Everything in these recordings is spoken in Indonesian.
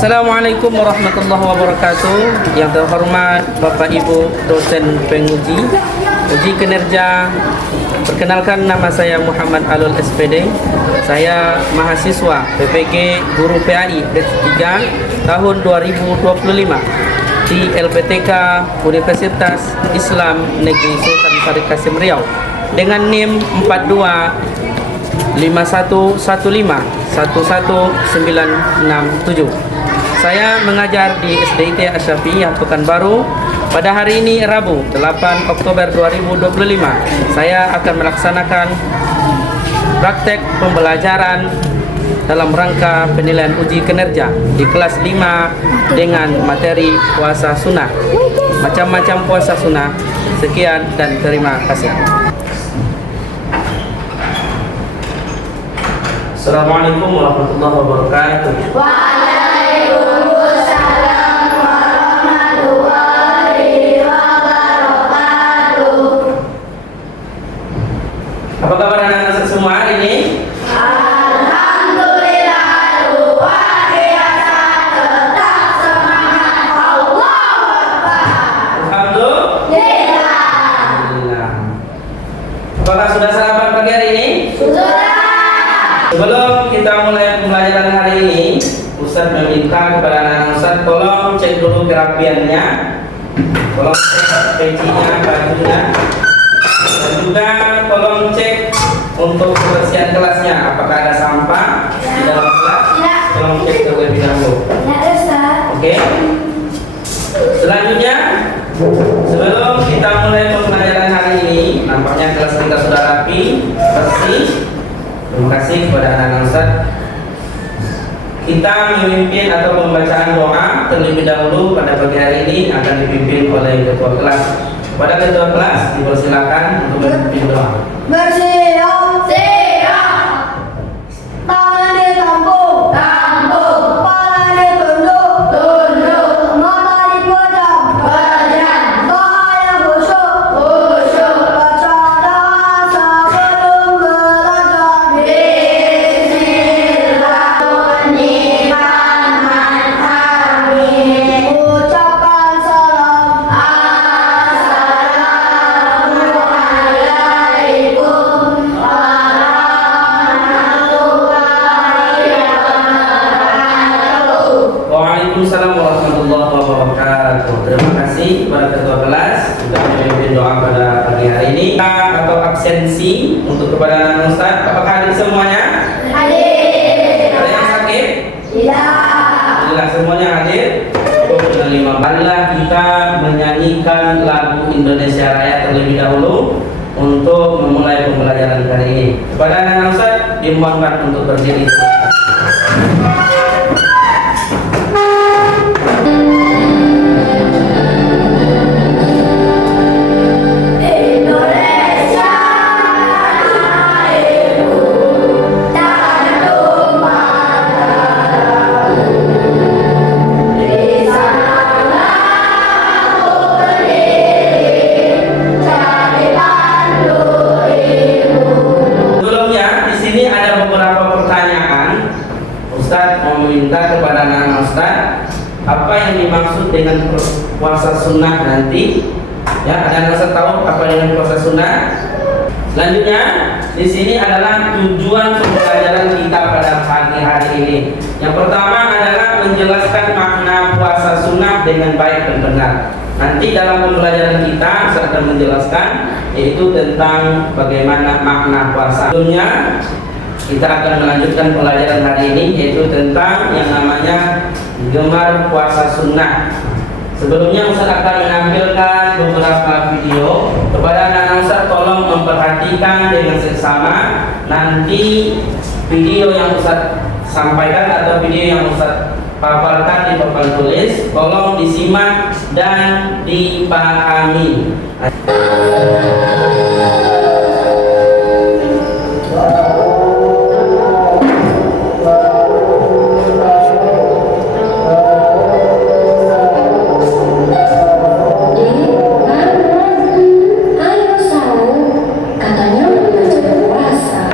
Assalamualaikum warahmatullahi wabarakatuh. Yang terhormat Bapak Ibu dosen penguji uji kinerja, perkenalkan nama saya Muhammad Alul SPD. Saya mahasiswa PPG Guru PAI batch 3 tahun 2025 di LPTK Universitas Islam Negeri Sultan Syarif Kasim Riau dengan NIM 4251511967. Saya mengajar di SDIT Asy-Syafi'iyah Pekanbaru. Pada hari ini Rabu 8 Oktober 2025 saya akan melaksanakan praktek pembelajaran dalam rangka penilaian uji kinerja di kelas 5 dengan materi puasa sunnah, macam-macam puasa sunnah. Sekian dan terima kasih. Assalamualaikum warahmatullahi wabarakatuh. Waalaikumsalam warahmatullahi wabarakatuh. Apa kabar anak-anak semua hari ini? Alhamdulillah luar biasa, tetap semangat. Allahu Akbar. Alhamdulillah. Apakah sudah sarapan pagi hari ini? Sudah. Sebelum kita mulai pembelajaran hari ini, Ustadz meminta kepada anak-anak Ustadz tolong cek dulu kerapiannya, tolong cek pecinya, bajunya, dan juga tolong cek untuk kebersihan kelasnya. Apakah ada sampah di dalam kelas? Tidak. Tolong cek terlebih dahulu. Tidak, Ustaz. Oke. Selanjutnya, sebelum kita mulai pembelajaran hari ini, nampaknya kelas kita sudah rapi, bersih. Terima kasih kepada anak-anak Ustadz. Kita memimpin atau pembacaan doa terlebih dahulu pada pagi hari ini akan dipimpin oleh ketua kelas. Kepada ketua kelas dipersilakan untuk memimpin doa. Bersiap. Siap. Tangan ditampung. Tampung. Kepala ditunduk. Tunduk. Mata dipejam. Pejam. Doa yang khusyuk. Khusyuk. Baca doa sebelum belajar. Bismillahirrahmanirrahim. Ucapkan salam. Assalamualaikum warahmatullahi wabarakatuh. Waalaikumsalam warahmatullahi wabarakatuh. Terima kasih kepada ketua kelas sudah memimpin doa pada pagi hari ini. Atau absensi untuk kepada anak Ustadz, apakah hadir semuanya? Hadir. Ada yang sakit? Tidak. Alhamdulillah semuanya hadir. Untuk menerima, marilah kita menyanyikan lagu Indonesia Raya terlebih dahulu untuk memulai pembelajaran kali ini. Kepada anak Ustadz dimohonkan untuk berdiri. Indonesia airku, tanah tumpah di sanalah aku berdiri, cari pandu ilmu. Sebelumnya di sini ada beberapa pertanyaan. Ustadz mau meminta kepada anak-anak Ustadz apa yang dimaksud dengan puasa sunnah nanti. Ya, ada yang tahu apa dengan puasa sunnah? Selanjutnya di sini adalah tujuan pembelajaran kita pada pagi hari ini. Yang pertama adalah menjelaskan makna puasa sunnah dengan baik dan benar. Nanti dalam pembelajaran kita saya akan menjelaskan yaitu tentang bagaimana makna puasa. Sebelumnya kita akan melanjutkan pelajaran hari ini yaitu tentang yang namanya gemar puasa sunnah. Sebelumnya Ustaz akan menampilkan beberapa video. Kepada anak-anak Ustaz tolong memperhatikan dengan seksama. Nanti video yang Ustaz sampaikan atau video yang Ustaz paparkan di papan tulis tolong disimak dan dipahami. Ayo sahur, katanya belajar puasa.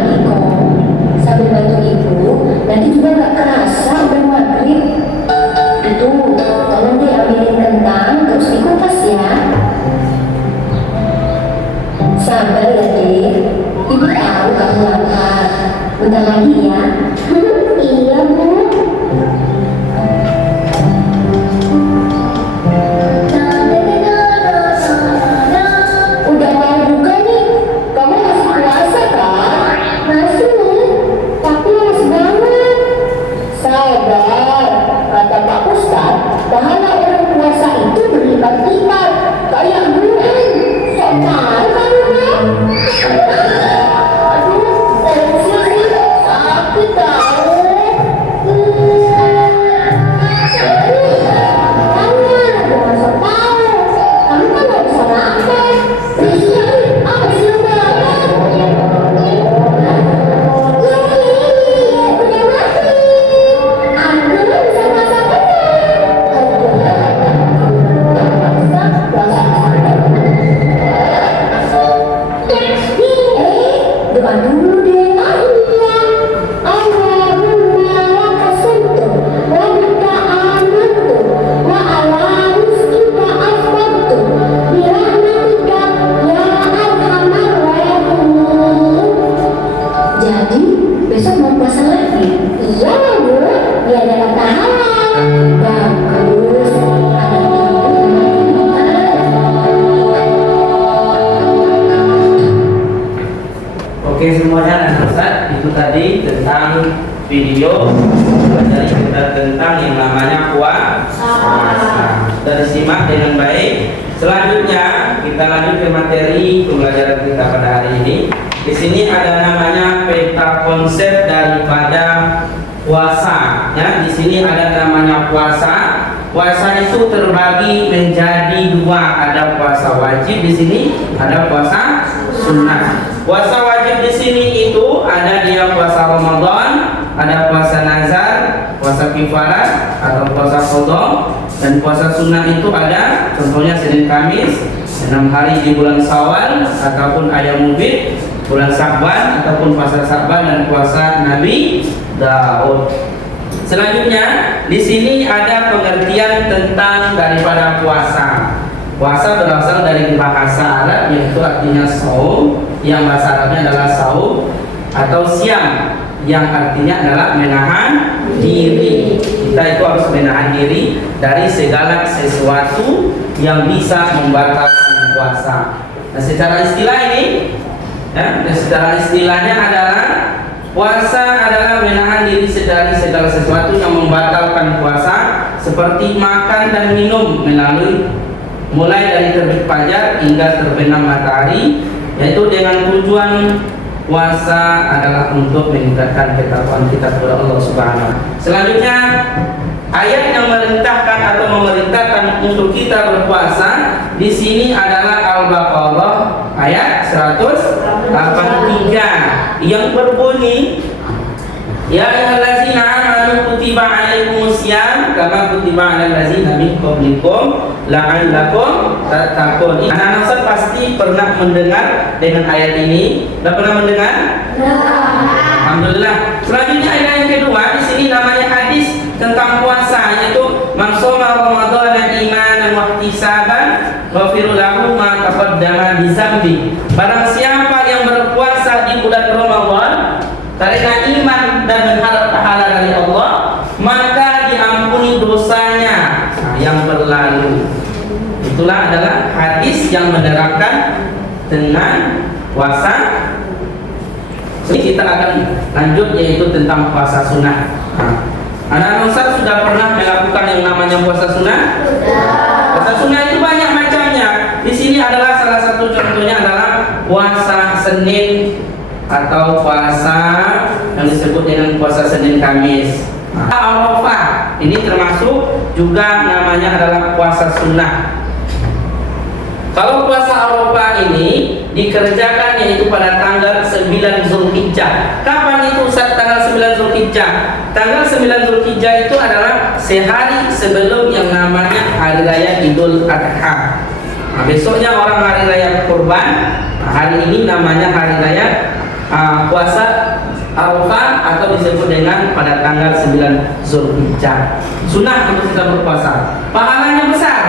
lagi kok. Sambil bantu ibu, nanti juga nggak kerasa udah maghrib. Itu, tolong diambilin kentang, terus dikupas ya. Sabar ya, Dek. Ibu tahu kamu lapar. Bentar lagi ya. Iya, Bu. Udah mau buka nih. Kamu masih puasa kan? Masih nih. Tapi lemes banget. Sabar. Kata Pak Ustadz, pahala orang puasa itu berlipat-lipat. Kayak bulan. Sok tahu kan, Bang? Aduh, tensi sakit tahu. Jangan sok tahu. Kamu kan nggak bisa nafas. Risnya apa sih banget? Udah mati. Aku bisa masak doa dulu deh. Allahumma lakasuntu wa bika amantu wa ala rizqika asbabtu bi rahmatika ya arhamar rahimin. Jadi besok mau puasa lagi? Iya, Bu, biar dapat pahala. Bagus. Oke semuanya, anak Ustaz, itu tadi tentang video dari kita tentang yang namanya puasa. Sudah disimak dengan baik. Selanjutnya kita lanjut ke materi pembelajaran kita pada hari ini. Di sini ada namanya peta konsep daripada puasa. Ya, di sini ada namanya puasa. Puasa itu terbagi menjadi dua, ada puasa wajib di sini, ada puasa sunnah. Puasa wajib di sini itu ada dia puasa Ramadan, ada puasa nazar, puasa kifarat atau puasa qadha, dan puasa sunnah itu ada contohnya Senin Kamis, 6 hari di bulan Syawal ataupun Ayyamul Bid, bulan Sya'ban ataupun puasa Sya'ban, dan puasa Nabi Daud. Selanjutnya di sini ada pengertian tentang daripada puasa. Puasa berasal dari bahasa Arab yaitu artinya saum, yang bahasa Arabnya adalah saum, atau siam yang artinya adalah menahan diri. Kita itu harus menahan diri dari segala sesuatu yang bisa membatalkan puasa. Nah, secara istilah ini, secara istilahnya adalah puasa adalah menahan diri dari segala sesuatu yang membatalkan puasa, seperti makan dan minum mulai dari terbit fajar hingga terbenam matahari, yaitu dengan tujuan puasa adalah untuk meningkatkan ketakwaan kita kepada Allah Subhanahu. Selanjutnya ayat yang memerintahkan atau memerintahkan untuk kita berpuasa di sini adalah Al-Baqarah ayat 183 yang berbunyi, ya ayyuhallazina amanu kutiba alaikumusiyam kama kutiba alal ladzina min qablikum la'allakum tattaqun. Anak-anak Ustaz pasti pernah mendengar dengan ayat ini. Sudah pernah mendengar? Alhamdulillah. Selanjutnya ayat yang kedua di sini namanya hadis tentang puasa, yaitu man shoma ramadhana imanan wa ihtisaban ghafira lahu ma taqaddama bi dzambi. Barang siapa yang berpuasa di bulan Ramadan karena iman dan berharap pahala dari Allah, maka diampuni dosanya yang berlalu. Itulah adalah hadis yang menerangkan dengan puasa. Ini kita akan lanjut yaitu tentang puasa sunnah. Anak-anak Ustaz sudah pernah melakukan yang namanya puasa sunnah? Puasa sunnah itu banyak macamnya. Di sini adalah salah satu contohnya adalah puasa Senin atau puasa yang disebut dengan puasa Senin Kamis. Arafah ini termasuk juga namanya adalah puasa sunnah. Kalau puasa Arafah ini dikerjakan yaitu pada tanggal 9 Zulhijjah. Kapan itu Ustaz tanggal 9 Zulhijjah? Tanggal 9 Zulhijjah itu adalah sehari sebelum yang namanya Hari Raya Idul Adha. Besoknya orang Hari Raya Kurban. Hari ini namanya Hari Raya puasa Arafah atau disebut dengan pada tanggal 9 Zulhijjah. Sunnah untuk kita berpuasa. Pahalanya besar.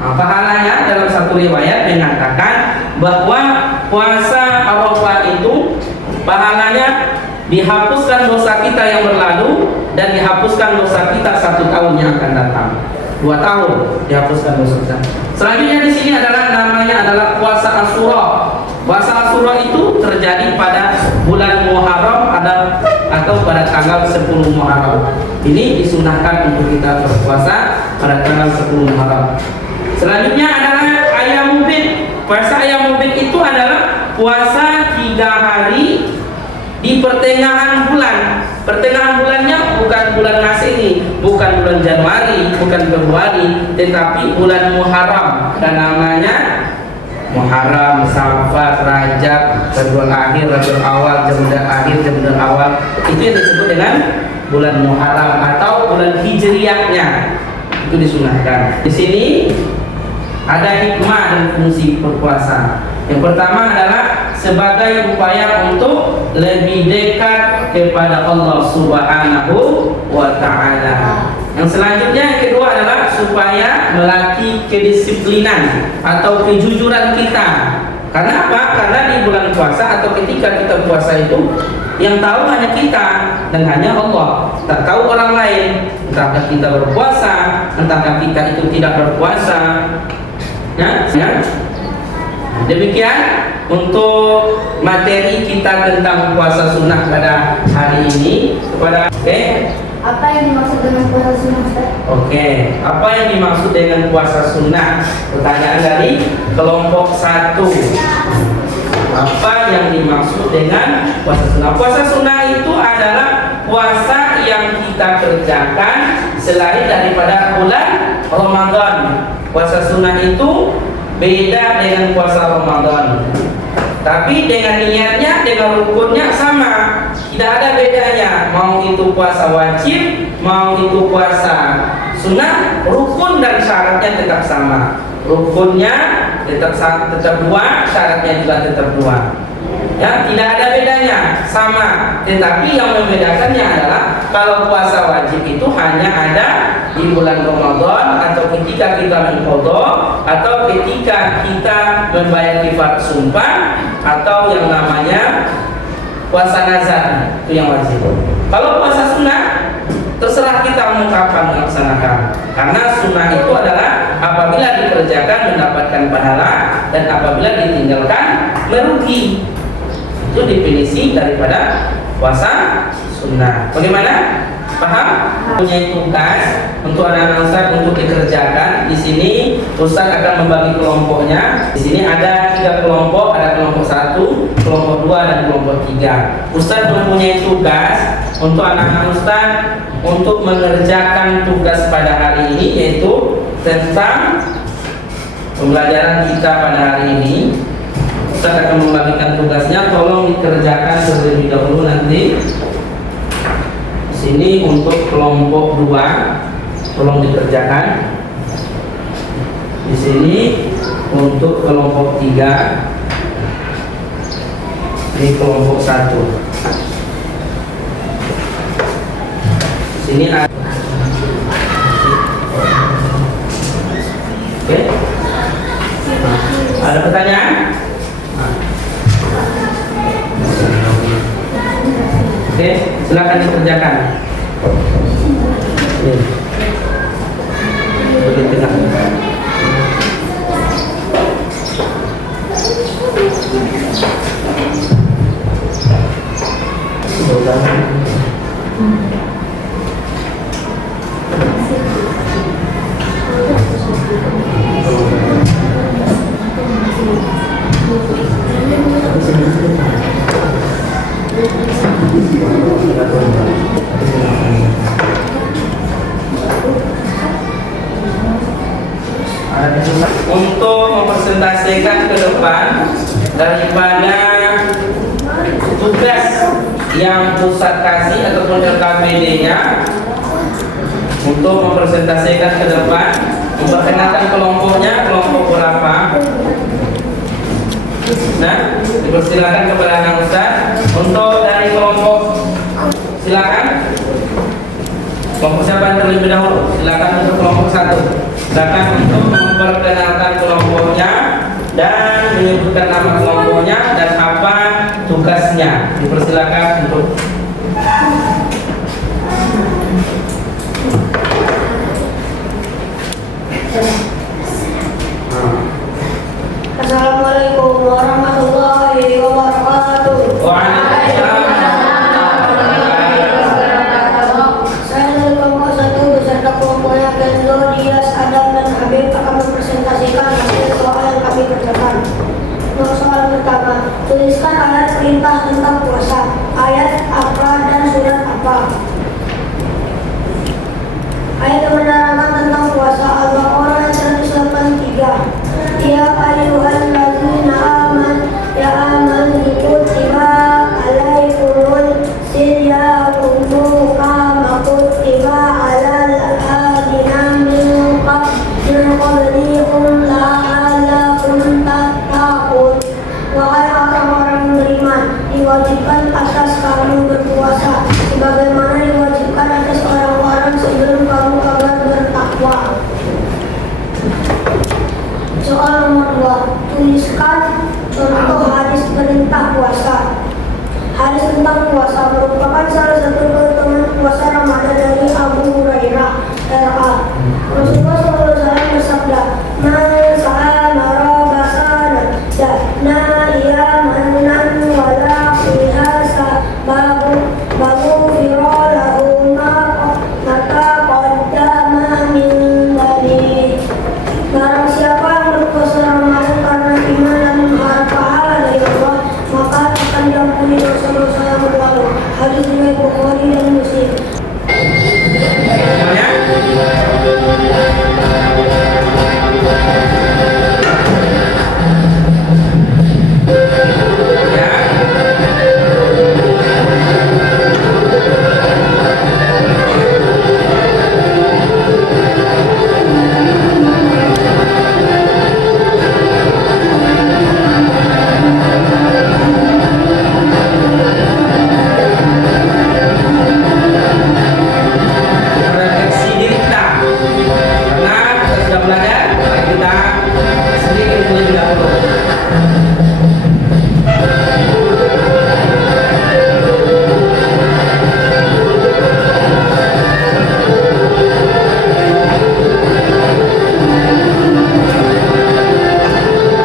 Pahalanya dalam satu riwayat mengatakan bahwa puasa Arafah itu pahalanya dihapuskan dosa kita yang berlalu dan dihapuskan dosa kita 1 tahun yang akan datang. 2 tahun dihapuskan dosa kita. Selanjutnya di sini namanya adalah puasa Asyura. Puasa Asyura itu terjadi pada bulan Muharram atau pada tanggal 10 Muharram. Ini disunahkan untuk kita berpuasa pada tanggal 10 Muharram. Selanjutnya adalah Ayyamul Bid. Puasa Ayyamul Bid itu adalah puasa 3 hari di pertengahan bulan. Pertengahan bulannya bukan bulan Masehi, bukan bulan Januari, bukan Februari, tetapi bulan Muharram. Dan namanya Muharram, Safar, Rajab, Rabiul Akhir, Rabiul Awal, Jamadil Akhir, Jamadil Awal. Itu yang disebut dengan bulan Muharram atau bulan Hijriyahnya. Itu disunahkan. Di sini ada hikmah dan fungsi berpuasa. Yang pertama adalah sebagai upaya untuk lebih dekat kepada Allah Subhanahu wa Ta'ala. Yang selanjutnya yang kedua adalah supaya melatih kedisiplinan atau kejujuran kita. Karena apa? Karena di bulan puasa atau ketika kita puasa itu yang tahu hanya kita dan hanya Allah. Tak tahu orang lain. Entahkah kita berpuasa, entahkah kita itu tidak berpuasa. Ya? Demikian untuk materi kita tentang puasa sunnah pada hari ini. Apa yang dimaksud dengan puasa sunnah, Ustaz? Oke, apa yang dimaksud dengan puasa sunnah? Pertanyaan dari kelompok 1. Apa yang dimaksud dengan puasa sunnah? Puasa sunnah itu adalah puasa yang kita kerjakan selain daripada bulan Ramadan. Puasa sunnah itu beda dengan puasa Ramadan, tapi dengan niatnya, dengan rukunnya sama, tidak ada bedanya. Mau itu puasa wajib, mau itu puasa sunnah, rukun dan syaratnya tetap sama. Rukunnya tetap 2, syaratnya juga tetap 2. Ya, tidak ada bedanya, sama. Tetapi yang membedakannya adalah kalau puasa wajib itu hanya ada di bulan Ramadan atau ketika kita mengqadha atau ketika kita membayar kifar sumpah atau yang namanya puasa nazar, itu yang wajib. Kalau puasa sunnah terserah kita mau kapan melaksanakan, karena sunnah itu adalah apabila dikerjakan mendapatkan pahala dan apabila ditinggalkan merugi. Itu definisi daripada puasa sunnah. Bagaimana? Paham? Punya tugas untuk anak-anak Ustaz untuk dikerjakan. Di sini Ustaz akan membagi kelompoknya. Di sini ada 3 kelompok, ada kelompok 1, kelompok 2 dan kelompok 3. Ustaz mempunyai tugas untuk anak-anak Ustaz untuk mengerjakan tugas pada hari ini, yaitu tentang pembelajaran kita pada hari ini. Ustaz akan membagikan tugasnya, tolong dikerjakan terlebih dahulu nanti. Sini untuk kelompok 2 tolong dikerjakan. Di sini untuk kelompok 3, ini kelompok 1. Di sini ada. Oke. Ada pertanyaan? Oke, silakan dikerjakan. Di tengah. Untuk mempresentasikan ke depan daripada tugas yang Ustaz kasih ataupun LKPD-nya, untuk mempresentasikan ke depan, memperkenalkan kelompoknya, kelompok berapa. Nah, dipersilakan kepada anak Ustaz. Untuk dari kelompok, silakan. Kelompok siapa yang terlebih dahulu? Silakan untuk kelompok 1. Silakan untuk memperkenalkan kelompoknya dan menyebutkan nama kelompoknya dan apa tugasnya. Dipersilakan untuk. Assalamualaikum warahmatullahi wabarakatuh. Saya dari kelompok 1 beserta kelompoknya Kenzo, Dias, Adam, dan Habib akan mempresentasikan hasil soal yang kami kerjakan. Untuk soal pertama, tuliskan ayat perintah tentang puasa, ayat apa dan surat apa. Ayat yang menerangkan tentang puasa Al-Baqarah ayat 183. Ya ayyuhallazina amanu kutiba alaikumul siyam kama kutiba alal ladzina min qablikum la'allakum tattaqun. Wahai orang-orang beriman, diwajibkan atas kamu berpuasa sebagaimana diwajibkan atas orang-orang sebelum kamu agar bertakwa. Soal nomor 2, tuliskan contoh hadis perintah puasa. Hadis tentang puasa merupakan salah satu keutamaan puasa Ramadan dari Abu Hurairah RA. Rasulullah SAW bersabda, "Man sha'ama Ramadana da'na iyaman wala fihasa bagu firolahu maka qaddama min dalik." Barang siapa yang berpuasa Ramadan karena iman dan mengharap pahala dari Allah, maka akan diampuni dosa-dosa yang berlalu. Hadis riwayat Bukhari dan Muslim. Refleksi diri kita, karena kita sudah belajar, kita sedikit terlebih dahulu.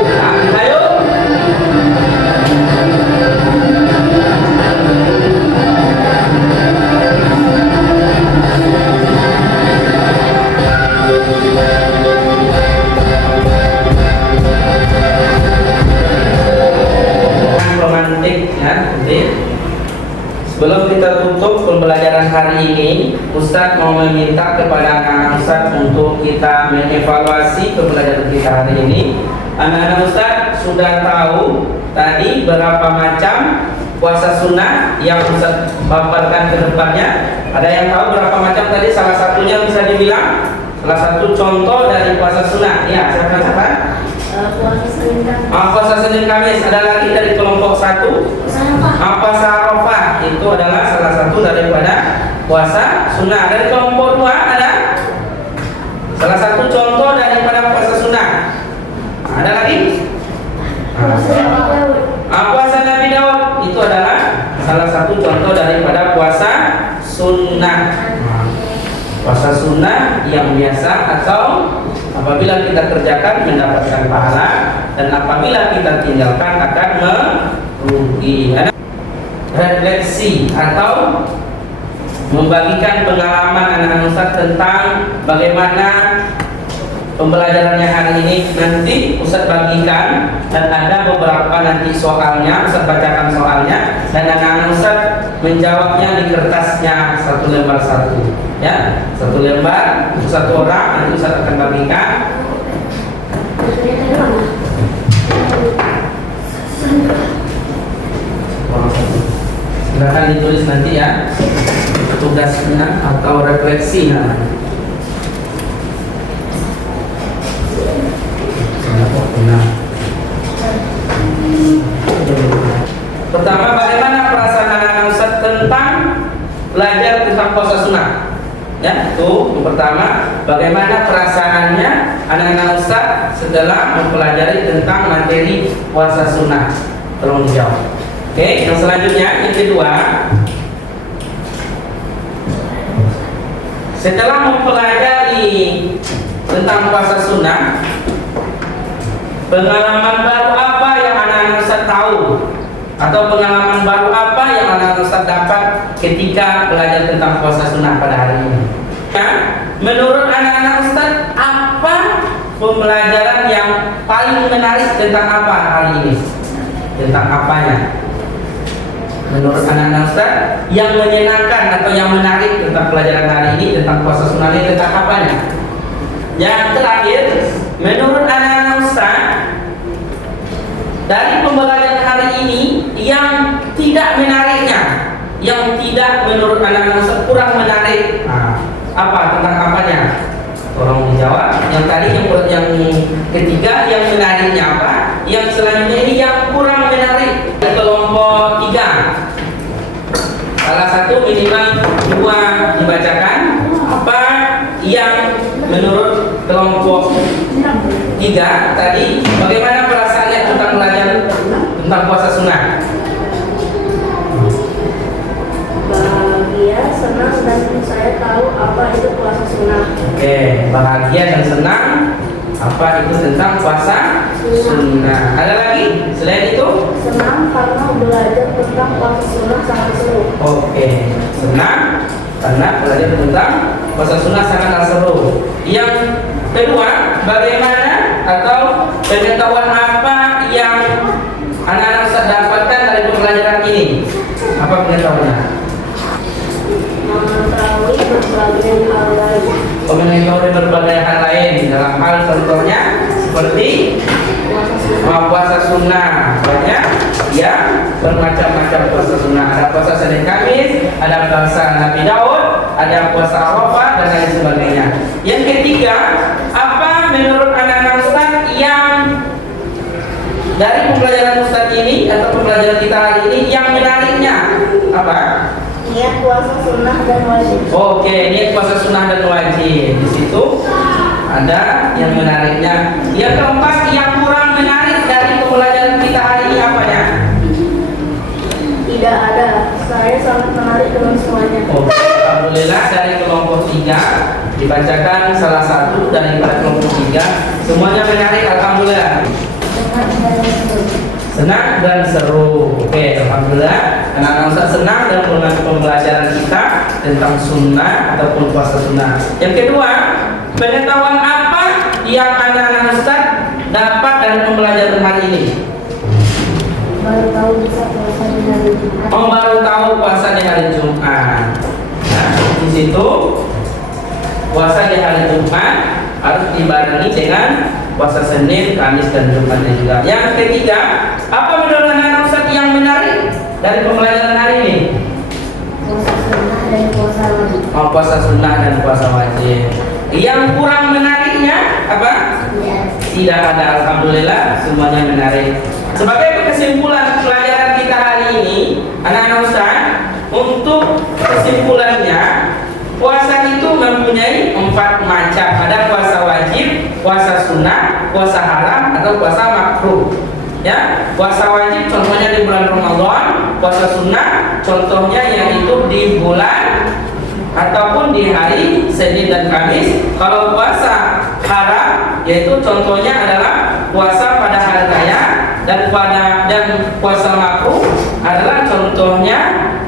Nah, ayo. Romantik ya, nanti. Sebelum kita tutup pembelajaran hari ini, Ustadz mau meminta kepada anak-anak Ustadz untuk kita mengevaluasi pembelajaran kita hari ini. Anak-anak Ustadz sudah tahu tadi berapa macam puasa sunnah yang Ustadz paparkan ke depannya. Ada yang tahu berapa macam tadi? Salah satunya bisa dibilang, salah satu contoh dari puasa sunnah. Ya, siapa? Puasa Senin Kamis. Puasa Senin Kamis. Ada lagi dari kelompok 1. Puasa Arafah itu adalah salah satu daripada puasa sunnah. Dari kelompok 2 ada salah satu contoh daripada puasa sunnah. Ada lagi? Puasa Nabi Daud itu adalah salah satu contoh daripada puasa sunnah. Puasa sunnah yang biasa atau apabila kita kerjakan mendapatkan pahala dan apabila kita tinggalkan akan merugi. Ada refleksi atau membagikan pengalaman anak-anak Ustaz tentang bagaimana pembelajarannya hari ini. Nanti Ustaz bagikan dan ada beberapa nanti soalnya, Ustaz bacakan soalnya dan anak-anak Ustaz menjawabnya di kertasnya satu lembar satu, ya, satu lembar untuk satu orang. Nanti Ustaz akan bagikan. Silakan ditulis nanti ya, tugasnya atau refleksi namanya. Nah. Pertama, bagaimana perasaan anak-anak Ustaz tentang belajar tentang puasa sunnah? Ya, itu yang pertama, bagaimana perasaannya anak-anak Ustaz setelah mempelajari tentang materi puasa sunnah? Tolong dijawab. Oke, yang selanjutnya, yang kedua, setelah mempelajari tentang puasa sunnah, pengalaman baru apa yang anak-anak Ustaz tahu? Atau pengalaman baru apa yang anak-anak Ustaz dapat ketika belajar tentang puasa sunnah pada hari ini? Ya, menurut anak-anak Ustaz, apa pembelajaran yang paling menarik tentang apa hari ini? Tentang apanya? Menurut anak-anak Ustaz, yang menyenangkan atau yang menarik tentang pelajaran hari ini tentang puasa sunnah ini tentang apanya? Yang terakhir, menurut anak-anak Ustaz, dari pembelajaran hari ini yang tidak menariknya, yang tidak menurut anak-anak Ustaz kurang menarik, apa tentang apanya? Tolong dijawab. Yang tadi yang ketiga yang menariknya apa? Yang selanjutnya ini yang kurang menarik. Kelompok 3. Salah satu minimal 2 dibacakan. Apa yang menurut kelompok 3 tadi? Bagaimana perasaannya tentang belajar tentang puasa sunnah? Bahagia, senang, dan saya tahu apa itu puasa sunnah. Oke, bahagia dan senang apa itu tentang puasa sunnah. Ada lagi selain itu? Senang karena belajar tentang puasa sunnah sangat seru. Oke, senang karena belajar tentang puasa sunnah sangat seru. Yang kedua, bagaimana atau pengetahuan apa yang anak-anak Ustaz dapatkan dari pembelajaran ini? Apa pengetahuannya? Mengetahui berbagai hal lain. Mengetahui berbagai hal lain dalam hal contohnya seperti puasa sunnah, banyak ya, bermacam-macam puasa sunnah. Ada puasa Senin Kamis, ada puasa Nabi Daud, ada puasa Arafah dan lain sebagainya. Yang ketiga, apa menurut anak-anak Ustaz yang dari pembelajaran Ustaz ini atau pembelajaran kita hari ini yang menariknya apa? Niat puasa sunnah dan wajib. Oke, niat puasa sunnah dan wajib. Di situ ada yang menariknya. Yang keempat, yang kurang menarik dari pembelajaran kita hari ini apanya? Tidak ada. Saya sangat menarik dengan semuanya. Oke, alhamdulillah dari kelompok 3 dibacakan salah satu dari kelompok 3. Semuanya menarik, alhamdulillah. Senang dan seru. Oke, alhamdulillah anak-anak Ustaz senang dan pembelajaran kita tentang sunnah ataupun puasa sunnah. Yang kedua, pengetahuan apa yang anak-anak Ustaz dapat dari pembelajaran hari ini? Baru tahu bisa puasa di hari Jumat. Baru tahu puasa di hari Jumat. Nah, di situ puasa di hari Jumat harus dibarengi dengan puasa Senin, Kamis, dan Jumatnya juga. Yang ketiga, apa menurut anak-anak Ustaz yang menarik dari pembelajaran hari ini? Puasa sunnah dan puasa wajib. Puasa sunnah dan puasa wajib. Yang kurang menariknya apa? Tidak ada, alhamdulillah semuanya menarik. Sebagai kesimpulan pelajaran kita hari ini, anak-anak Ustaz, untuk kesimpulannya, puasa itu mempunyai 4 macam. Ada puasa wajib, puasa sunnah, puasa haram, atau puasa makruh. Ya, puasa wajib contohnya di bulan Ramadan, puasa sunnah contohnya yaitu di bulan ataupun di hari Senin dan Kamis. Kalau puasa haram yaitu contohnya adalah puasa pada hari raya dan puasa makruh adalah contohnya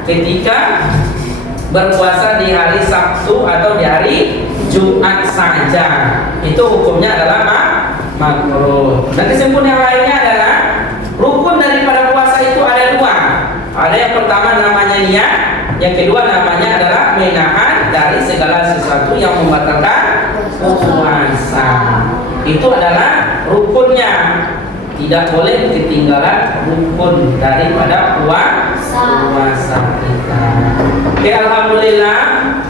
ketika berpuasa di hari Sabtu atau di hari Jumat saja. Itu hukumnya adalah makruh. Dan kesimpulan yang lainnya adalah rukun daripada puasa itu ada 2. Ada yang pertama namanya niat, yang kedua namanya adalah menahan dari segala sesuatu yang membatalkan puasa. Itu adalah rukunnya. Tidak boleh ketinggalan rukun daripada puasa kita. Oke, alhamdulillah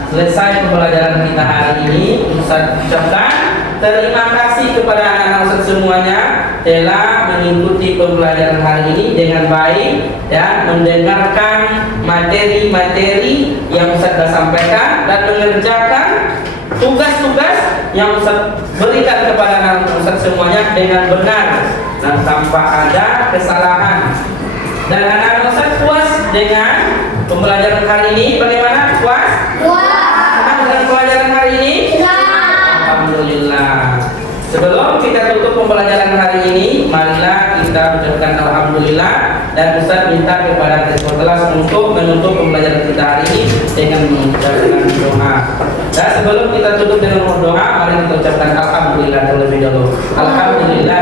selesai pembelajaran kita hari ini. Ustaz ucapkan terima kasih kepada anak-anak Ustaz semuanya telah mengikuti pembelajaran hari ini dengan baik ya, mendengarkan materi-materi yang Ustaz sudah sampaikan dan mengerjakan tugas-tugas yang Ustaz berikan kepada anak Ustaz semuanya dengan benar dan tanpa ada kesalahan. Dan anak Ustaz puas dengan pembelajaran hari ini. Bagaimana? Puas? Senang dengan pembelajaran hari ini? Alhamdulillah. Sebelum kita tutup pembelajaran hari ini, marilah kita ucapkan Alhamdulillah. Dan Ustaz minta kepada siswa kelas untuk menutup pembelajaran kita hari ini dengan mengucapkan doa. Dan sebelum kita tutup dengan doa, mari kita ucapkan Alhamdulillah terlebih dahulu. Alhamdulillah.